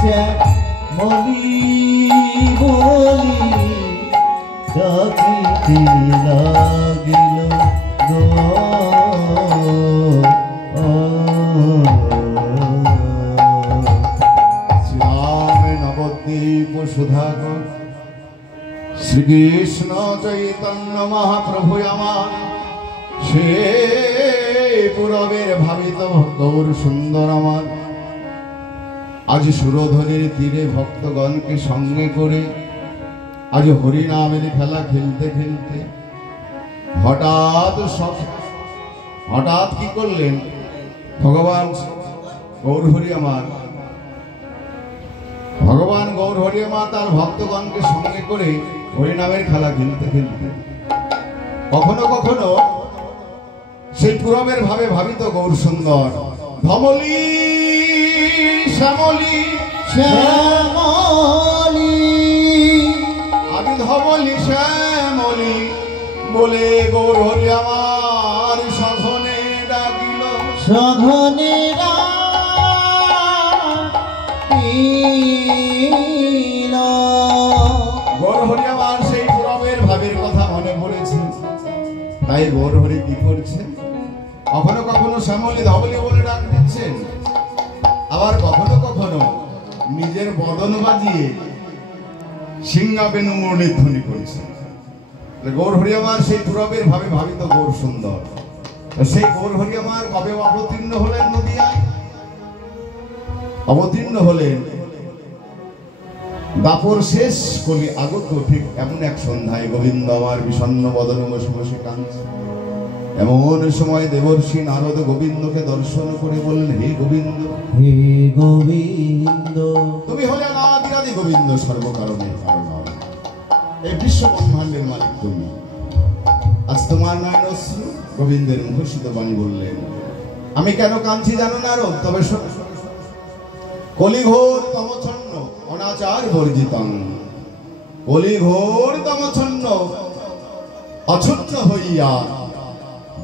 শ্যামলি বলি ডাকিতে লাগিল গো শ্রীরাম নবদ্বীপ সুধাকর শ্রীকৃষ্ণ চৈতন্য মহাপ্রভু আমার সে পুরবের ভাবিত গৌর সুন্দর আমার আজ সুরধনের তীরে ভক্তগণকে সঙ্গে করে আজ হরিনামের খেলা খেলতে খেলতে হঠাৎ কি করলেন ভগবান গৌরহরি আমার তার ভক্তগণকে সঙ্গে করে হরিনামের খেলা খেলতে খেলতে কখনো কখনো সেই পুরবের ভাবে ভাবিত গৌর সুন্দর ধমলি শ্যামলি শ্যামলি আমি ধমলি শ্যামলি বলে গৌর হরি আমার সঘনে ডাকিল সঘনে গৌর হরি আমার সেই পুরবের ভাবের কথা মনে পড়েছে তাই গৌর হরি কি করছে কখনো কখনো শ্যামলি ধবলি বলে ডাক দিচ্ছেন আবার কখনো কখনো নিজের বদন বাজিয়ে সিংহাবেনু মুরলীধ্বনি করছে গৌর হরি আমার সেই পুরবের ভাবে ভাবিত গৌর সুন্দর সেই গৌর হরি আমার কবে অবতীর্ণ হলেন নদিয়ায় অবতীর্ণ হলেন দাপর শেষ কলি আগত ঠিক এমন এক সন্ধ্যায় গোবিন্দ আমার বিষণ্ণ বদন বসে বসে কাঁদছে এমন সময় দেবর্ষি নারদ গোবিন্দকে দর্শন করে বললেন হে গোবিন্দ তুমি হলে আদি গোবিন্দ সর্বকারণের কারণ এই বিশ্ব ব্রহ্মাণ্ডের মালিক তুমি আজ তোমার নয়ন অশ্রু গোবিন্দের মুখস্থিত বাণী বললেন আমি কেন কাঁদছি জানো নারদ তবে কলিঘোর তমচ্ছন্ন অনাচার বর্জিতং কলিঘোর তমচ্ছন্ন অছুচ্ছ হইয়া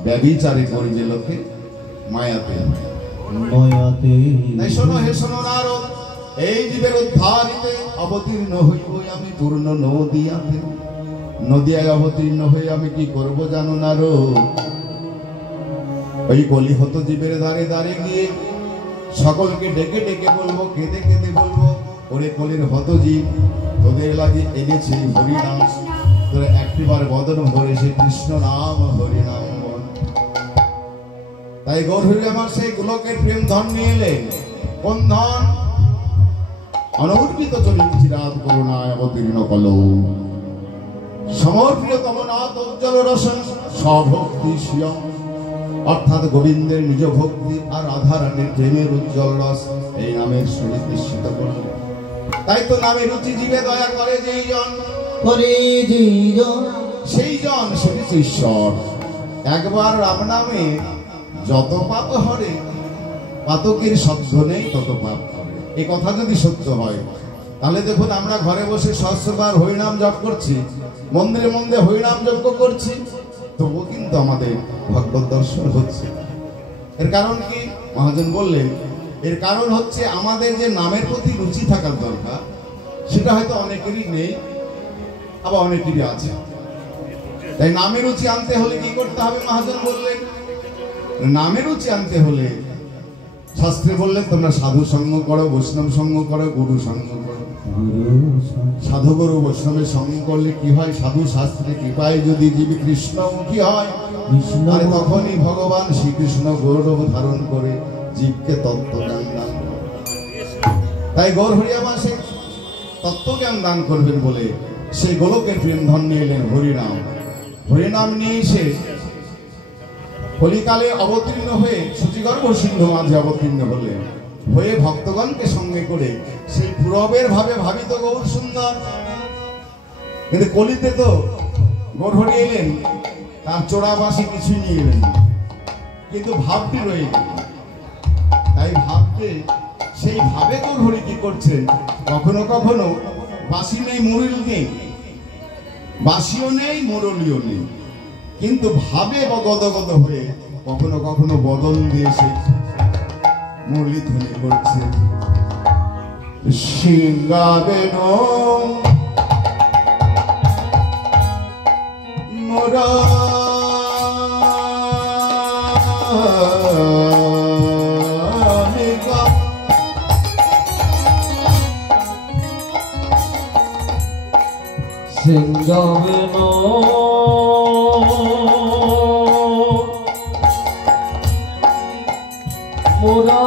ব্যভিচারে করিবে লোকে মায়াতে তাই শোনো হে শোনো নারদ এই জীবের উদ্ধারিতে অবতীর্ণ হইব আমি পূর্ণ নদিয়াতে নদিয়ায় অবতীর্ণ হয়ে আমি কি করব জানো নারদ ওই কলিহত জীবের দ্বারে দ্বারে গিয়ে সকলকে ডেকে ডেকে বলবো কেঁদে কেঁদে বলবো ওরে কলির হত জীব তোদের লাগে এনেছে হরিনাম তোরা একটিবার বদন ভরে সে কৃষ্ণ নাম হরিনাম তাই গৌর হরি আমার সেই গোলকের প্রেম ধন নিয়ে এলেন কোন ধন অনবর্বিত চলিত চিরাত করুণায় অবতীর্ণ কল সমর্প্রিয়তম নাথ উজ্জ্বল রসন স্বভক্তি স্বয়ং অর্থাৎ গোবিন্দের নিজ ভক্তি আর রাধারানীর প্রেমের উজ্জ্বল রস এই নামের সহিত নিশ্চিত করলেন তাই তো নামে রুচি জীবে দয়া করে যেই জন সেই জন সেটি ঈশ্বর একবার রাম নামে যত পাপ হরে পাতকের শব্দ নেই তত পাপ করে এই কথা যদি সত্য হয় তাহলে দেখুন আমরা ঘরে বসে সহস্রবার হরিনাম জপ করছি মন্দিরে মন্দিরে হরিনাম যজ্ঞ করছি তবুও কিন্তু আমাদের ভগবত দর্শন হচ্ছে এর কারণ কি মহাজন বললেন এর কারণ হচ্ছে আমাদের যে নামের প্রতি রুচি থাকার দরকার সেটা হয়তো অনেকেরই নেই আবার অনেকেরই আছে তাই নামের রুচি আনতে হলে কি করতে হবে মহাজন বললেন নামের রুচি আনতে হলে শাস্ত্রে বললেন তোমরা সাধু সঙ্গ করো বৈষ্ণব সঙ্গ করো গুরু সঙ্গ করো সাধু গুরু বৈষ্ণবের সঙ্গ করলে কি হয় সাধু শাস্ত্রে কৃপায় যদি জীব কৃষ্ণমুখী হয় আর তখনই ভগবান শ্রীকৃষ্ণ গৌরব ধারণ করে জীবকে তত্ত্বজ্ঞান দান করে তাই গৌর হরি আমার সেই তত্ত্বজ্ঞান দান করবেন বলে সেই গোলকের প্রেম ধন নিয়ে এলেন হরিনাম হরিনাম নিয়ে এসে কলিকালে অবতীর্ণ হয়ে সূচিগর্ভ সিন্ধু মাঝে অবতীর্ণ হলেন হয়ে ভক্তগণকে সঙ্গে করে সেই পুরবের ভাবে ভাবিত গৌর সুন্দর কিন্তু কলিতে তো গৌর হরি এলেন তার চোরাবাসী কিছুই নিয়ে এলেন কিন্তু ভাবটি রয়ে গেল তাই ভাবতে সেই ভাবে গৌর হরি কি করছেন কখনো কখনো বাসি নেই মুরুল নেই বাসিও নেই মুরলিও নেই কিন্তু ভাবে গদগদ হয়ে কখনো কখনো বদন দিয়ে সে মুরলী ধ্বনি করছে সিংহাবেন মোরা সিংহাবেন মোরা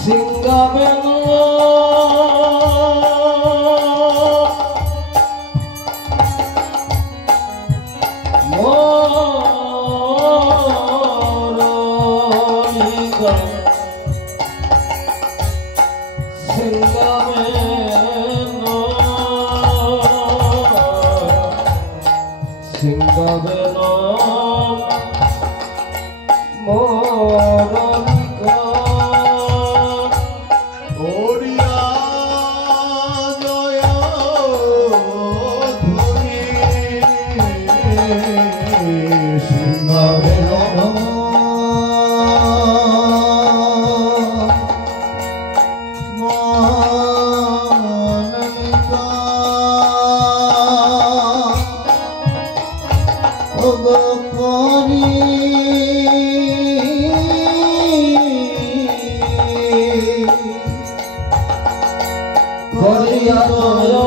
সিংহাবেন মোরিলিকা সিংহাবেন সিংহাবেন মোরিলিকা ওরিয়া জয় ধ্বনি সিংহাবেন বলে বলে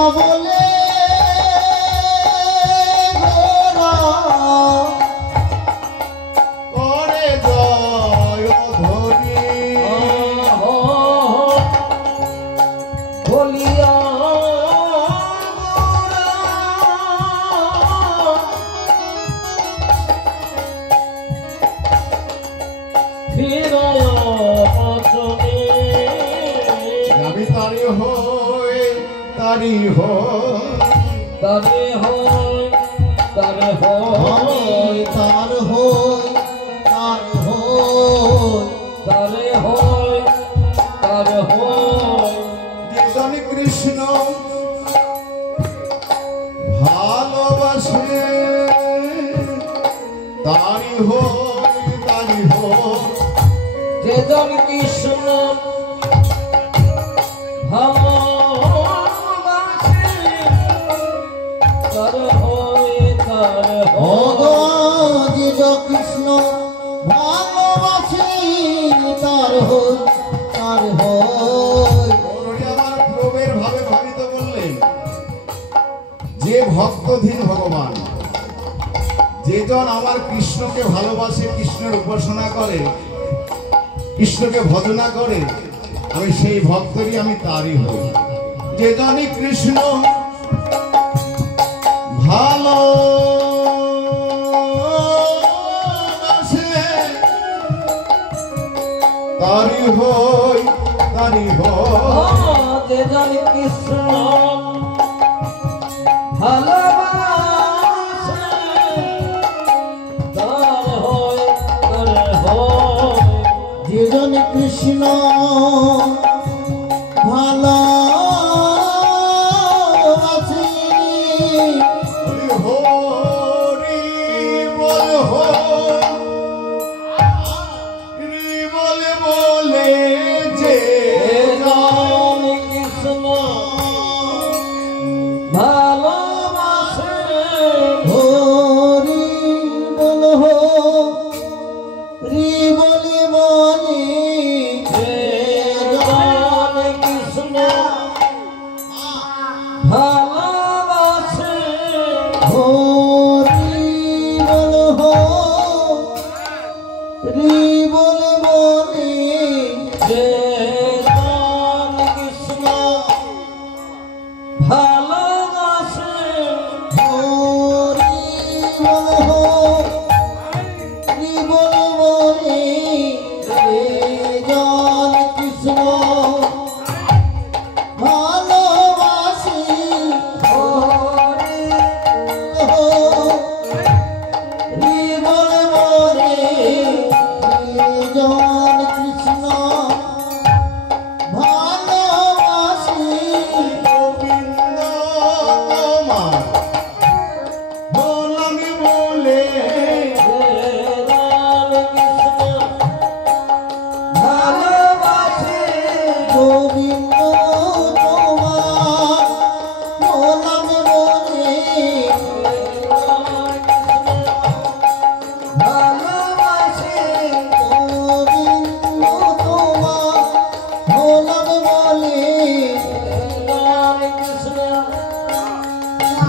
বলে করে জয় ধ্বনি বলিয়া আমি তারি হই তারি হই তারে হয় তারে হয় তার হয় তার হয় তারে হয় তার হয় যেজন কৃষ্ণ ভালোবাসে তারি হই তারি হই যেজন কৃষ্ণ ভালোবাসে তার হয় তার হয় যে কৃষ্ণ ভালোবাসে তার হয় তার হয় ওরে আমার প্রবের ভাবে ভাবিত বললেন যে ভক্তধীন ভগবান যেজন আমার কৃষ্ণকে ভালোবাসে কৃষ্ণের উপাসনা করে কৃষ্ণকে ভজনা করে আমি সেই ভক্তরই আমি তারই হই যেজনই কৃষ্ণ ভালোবাসে তারি হই তারি হই যেজন কৃষ্ণ ভালোবাসে তার হয় তার হয় যেজন কৃষ্ণ ভালোবাসে হরি বল হরি বলে বলে যে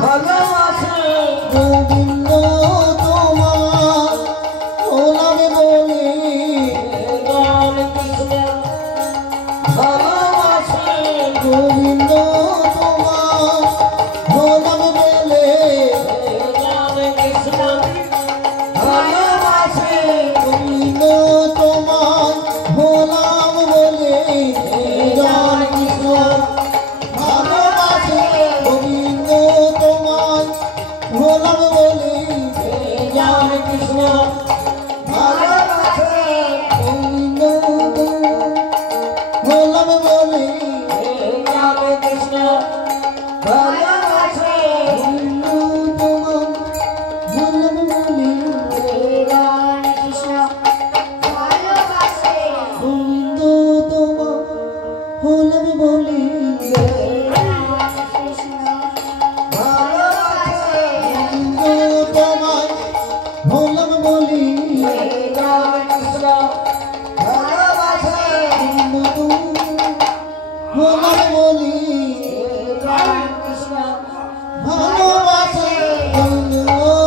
ভালোবাসে গোবিন্দ তোমার গোলাম বলে গান কৃষ্ণ ভালোবাসে গোবিন্দ তোমার গোলাম বলে গান কৃষ্ণ ভালোবাসে গোবিন্দ তোমার গোলাম বলে গান কৃষ্ণ ভালোবাসে গোবিন্দ তোমার গোলাম বলে গান কৃষ্ণ ভালোবাসে গোবিন্দ গোলাম বলে গান কৃষ্ণ ভালোবাসে গোবিন্দ তোমার গোলাম বলে গান কৃষ্ণ ভালোবাসে গোবিন্দ তোমার গোলাম বলে গোবিন্দ তোমার গোলাম বলে গোবিন্দ গোলাম বলে ভালোবাসে গোবিন্দ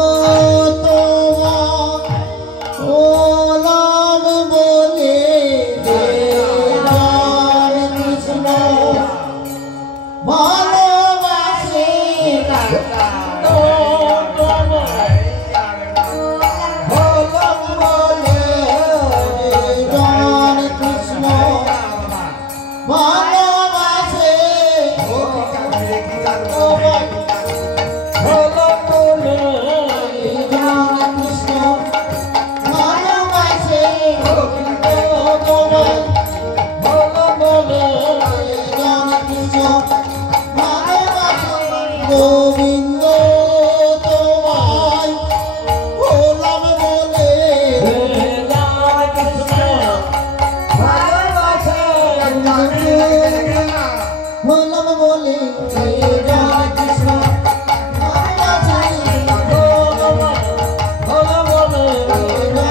তোমার গোলাম বলে গান কৃষ্ণ ভালোবাসে গোলাম বলে গান কৃষ্ণ ভালোবাসে গান কৃষ্ণ ভালোবাসে তোমার গান কৃষ্ণ ভালোবাসে গোবিন্দ তোমায় গোলাম বলে গোলাম বলে গান কৃষ্ণ ভালোবাসে গান কৃষ্ণ ভালোবাসে গোবিন্দ তোমার গোলাম বলে গান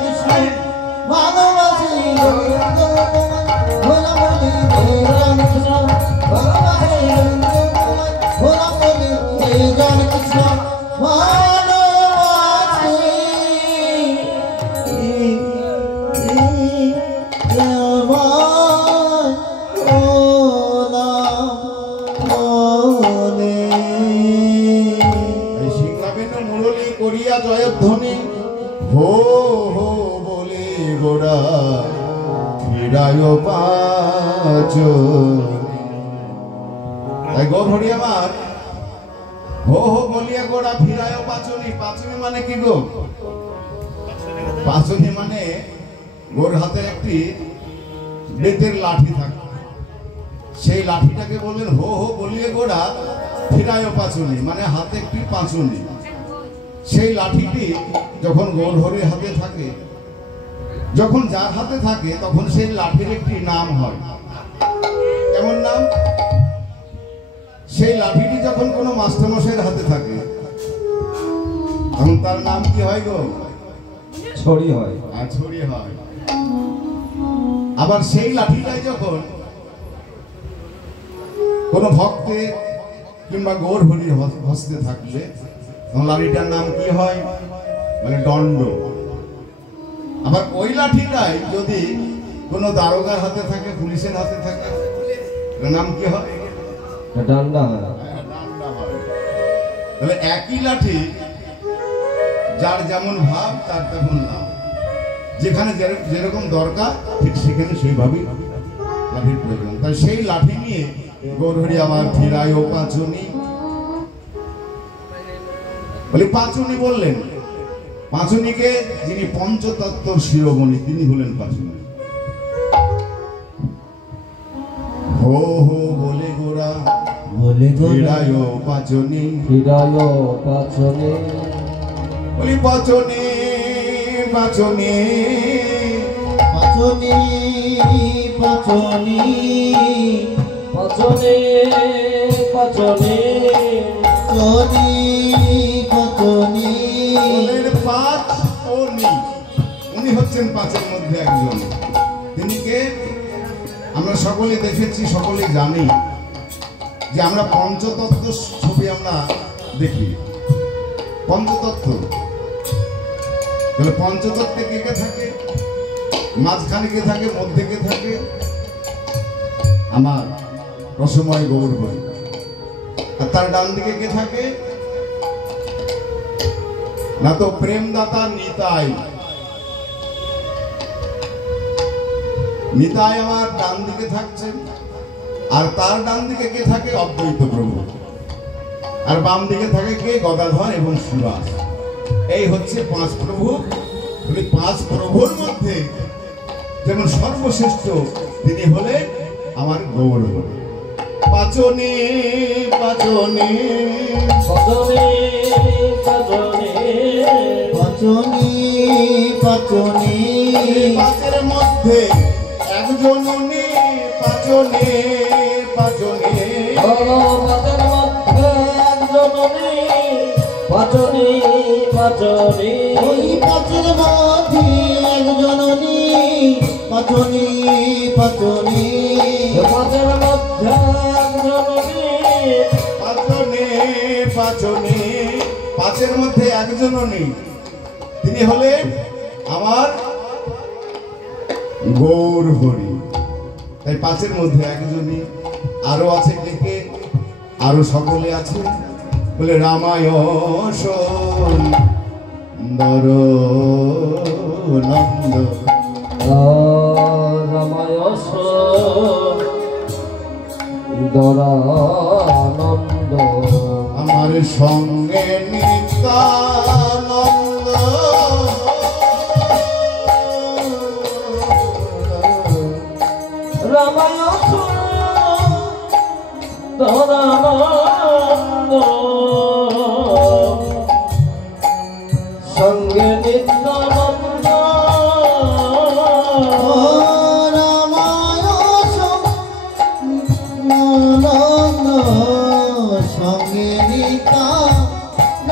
কৃষ্ণ ভালোবাসে গোবিন্দ তোমার গোলাম বলে গান কৃষ্ণ ভালোবাসে গোবিন্দ তোমার গোলাম বলে গান কৃষ্ণ ভালোবাসে এই সিংহাবেন মুরলী করিয়া জয়ধ্বনি হো হো বলে গোড়া ফিরায় পাচ তাই গো ভরি আমার হো হো বলিয়া গোড়া ফিরায় পাচনি পাচনি মানে কি গো পাচনি মানে গোর হাতে একটি বেতের লাঠি থাকে সেই লাঠিটাকে বললেন হো হো বলিয়ে গোড়া ফিরায় পাচনি মানে হাতে একটি পাঁচনি সেই লাঠিটি যখন গৌরহরির হাতে থাকে যখন যার হাতে থাকে তখন সেই লাঠির একটি নাম হয় কেমন নাম সেই লাঠিটি যখন কোনো মাস্টারমশাইয়ের হাতে থাকে তখন তার নাম কি হয় গো ছড়ি হয় ছড়ি হয় আবার সেই লাঠিটাই যখন কোনো ভক্তের কিংবা গৌরহরির হস্তে থাকলে তখন লাঠিটার নাম কি হয় মানে দণ্ড আবার ওই লাঠিটাই যদি কোনো দারোগার হাতে থাকে পুলিশের হাতে থাকে এর নাম কি হয় ডান্ডা হয় ডান্ডা হয় তাহলে একই লাঠি যার যেমন ভাব তার তেমন নাম যেখানে যেরকম দরকার ঠিক সেখানে সেইভাবেই লাঠির প্রয়োজন তাই সেই লাঠি নিয়ে গৌরহরি আবার ফিরায় ও পাঁচনি বলি পাঁচনি বললেন পাঁচনিকে যিনি পঞ্চতত্ত্ব শিরোমণি তিনি হলেন পাঁচনি হো হো বলে গোরা বলে ফিরায় ও পাঁচনি বলি পাঁচনি পাঁচনি পাচনি পাচনি পাচনে পাচনে চনি পাচনি বলেন পাঁচ উনি হচ্ছেন পাঁচের মধ্যে একজন তিনি কে আমরা সকলে দেখেছি, সকলে জানি যে আমরা পঞ্চতত্ত্ব ছবি আমরা দেখি। পঞ্চতত্ত্ব তাহলে পঞ্চতত্ত্বে কে কে থাকে? মাঝখানে কে থাকে? মধ্যে কে থাকে? আমার রসময় গৌরবই। আর তার ডান দিকে কে থাকে? না তো প্রেমদাতা নিতাই। নিতাই আমার ডান দিকে থাকছেন, আর তার ডান দিকে কে থাকে? অদ্বৈত প্রভু। আর বাম দিকে থাকে কে? গদাধর এবং সুভাষ। এই হচ্ছে পাঁচ প্রভু। পাঁচ প্রভুর মধ্যে যেমন সর্বশ্রেষ্ঠ তিনি হলেন আমার গৌরব। পাচনে পাচনে পাচনে পাচনে পাচনে পাঁচের মধ্যে একজন উনি। পাচনে পাচনে পাঁচের মধ্যে একজননী পাচনি পাচনি ওই পাঁচের মধ্যে একজননী পাচনে পাচনে পাঁচের মধ্যে একজননী পাচনে পাচনে পাঁচের মধ্যে একজন উনি, তিনি হলেন আমার গৌর হরি। তাই পাঁচের মধ্যে একজনই। আরো আছে কে কে? আরো সকলে আছে বলে রামায়ণ সুন্দর নন্দ রামায় দরানন্দ আমার সঙ্গে নিত্যানন্দ রামায় দরানন্দ সঙ্গে নিত্যানন্দ সঙ্গে নিত্যানন্দ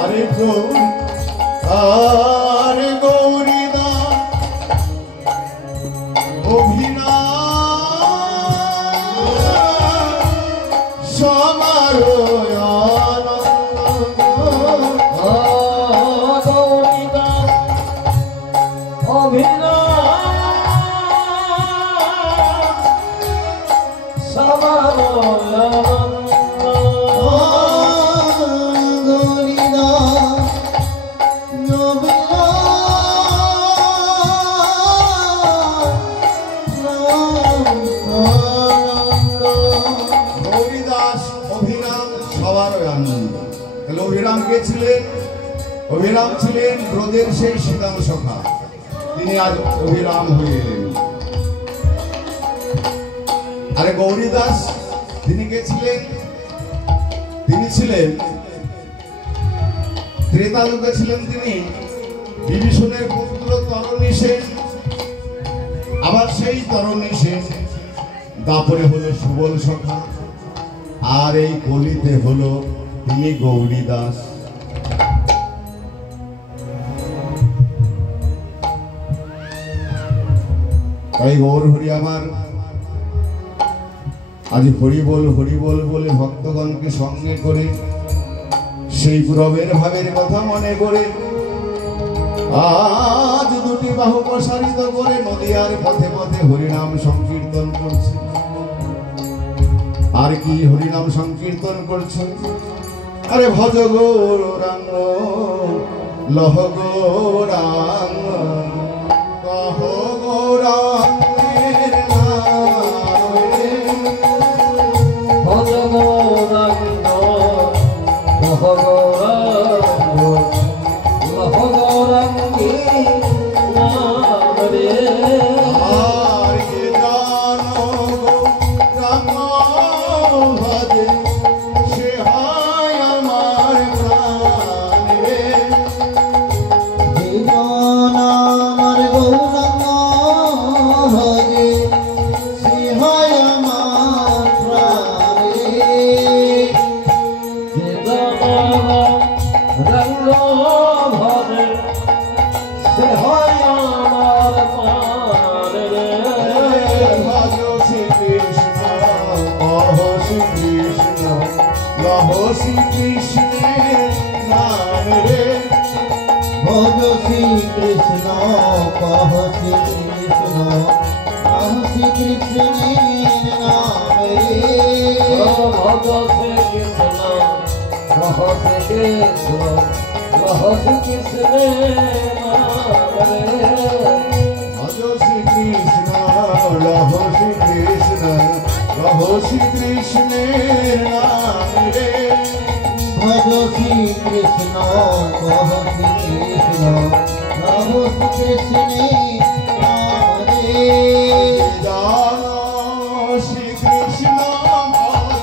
আরে গৌর আরে গৌরীদা অভিনা গৌরিতা অভিনয় গৌরীদাস অভিরাম সবারই আনন্দ। তাহলে অভিরাম কে ছিলেন? অভিরাম ছিলেন ব্রজের সেই সীতাম সখা, তিনি আজ অভিরাম হয়ে এলেন। আরে গৌরীদাস তিনি কে ছিলেন? তিনি ছিলেন ত্রেতা যুগে ছিলেন তিনি বিভীষণের পুত্র তরণী সেন। আবার সেই তরণী সেন দাপরে হলো সুবল সখা, আর এই কলিতে হলো তিনি গৌরীদাস। তাই গৌর হরি আমার আজ হরিবোল হরিবোল বলে ভক্তগণকে সঙ্গে করে সেই পুরবের ভাবের কথা মনে করে আজ দুটি বাহু প্রসারিত করে নদিয়ার পথে পথে হরিনাম সংকীর্তন করছে। আর কি হরিনাম সংকীর্তন করছে? আরে ভজ গৌরাঙ্গ লহ গৌরাঙ্গ কহ গৌরাঙ্গের নাম রে। ভজ গৌরাঙ্গ লহ গৌরাঙ্গ লহ গৌরাঙ্গী নাম রে। আর কে জানো গৌরাঙ্গ ভজে সে হয় আমার প্রাণ রে। শ্রী কৃষ্ণের নাম রে ভজ শ্রী কৃষ্ণ কহ শ্রী কৃষ্ণ কহ শ্রী কৃষ্ণের নাম রে ভজ শ্রী কৃষ্ণ কহ শ্রী কৃষ্ণ কহ শ্রী কৃষ্ণের নাম রে ভজ শ্রী কৃষ্ণ লহ শ্রী কৃষ্ণ লহ শ্রী কৃষ্ণের নাম রে ভজ শ্রী কৃষ্ণ কহ শ্রী কৃষ্ণ কহ শ্রী কৃষ্ণের নাম রে জানো শ্রী কৃষ্ণ বলে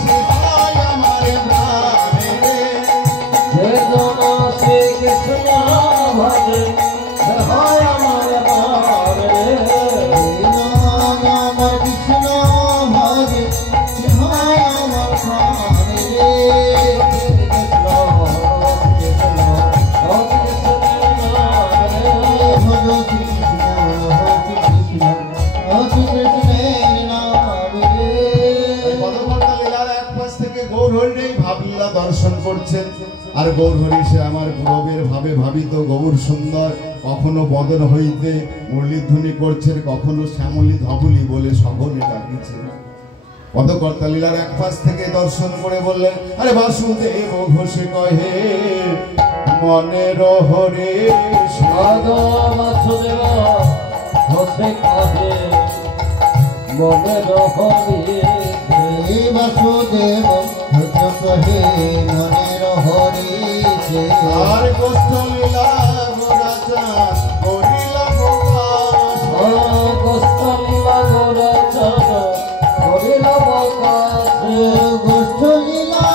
সিহায় আমার প্রাণে রে যে জন শ্রী কৃষ্ণ ভজে সে হয় আমার প্রাণে নাম কৃষ্ণ ভজে সিহায় আমার প্রাণে রে দর্শন করছেন আর গৌর হরি সে আমার গৌরবের ভাবে ভাবিত গৌর সুন্দর কখনো বদন হইতে মুরলীধ্বনি করছেন কখনো শ্যামলী ধবলি বলে সঘনে ডাকিছেন পদকর্তা লীলার এক পাশ থেকে দর্শন করে বললেন আরে বাসুদেব ঘোষে কহে মনের হরে বাসুদেব ঘোষে কহে মনের হরে বাসুদেব কহে মনের হরি আর কষ্ট লীলা গোরাচাঁদ করিলা প্রকাশ কষ্ট লীলা গোরাচাঁদ করিলা প্রকাশ গোষ্ঠ লীলা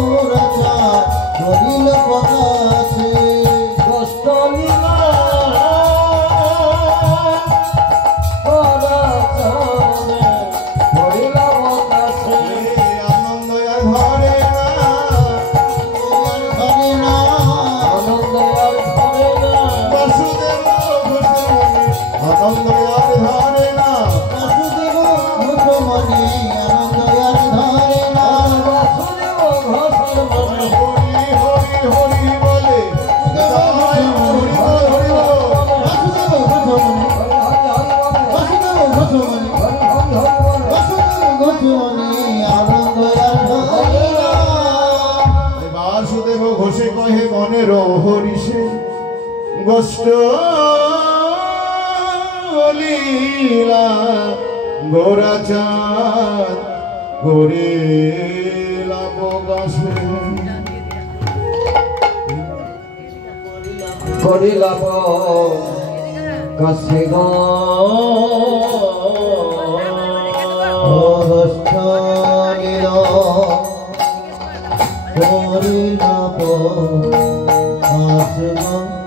গোরাচাঁদ করিল প্রকাশ কষ্ট লীলা গোরাচাঁদ করিলা প্রকাশ আনন্দ আর ধরে না হরে না আনন্দ আর ধরে না বাসুদেব ঘোষে আনন্দ আর ধরে না বাসুদেব ঘোষ মনে আনন্দ আর ধরে না বাসুদেব ঘোষের মনে হরি হরি হরি বলে তাই হরি বল হরি বল বাসুদেব ঘোষ মনে বাসুদেব ঘোষ মনে বাসুদেব ঘোষ মনে আনন্দ আর ধরে না বাসুদেব ঘোষে কহে মনের হরিষে গোষ্ঠ লীলা গোরাচাঁদ করিলা প্রকাশে করিলা কাছে গোষ্ঠ লীলা করিল আসব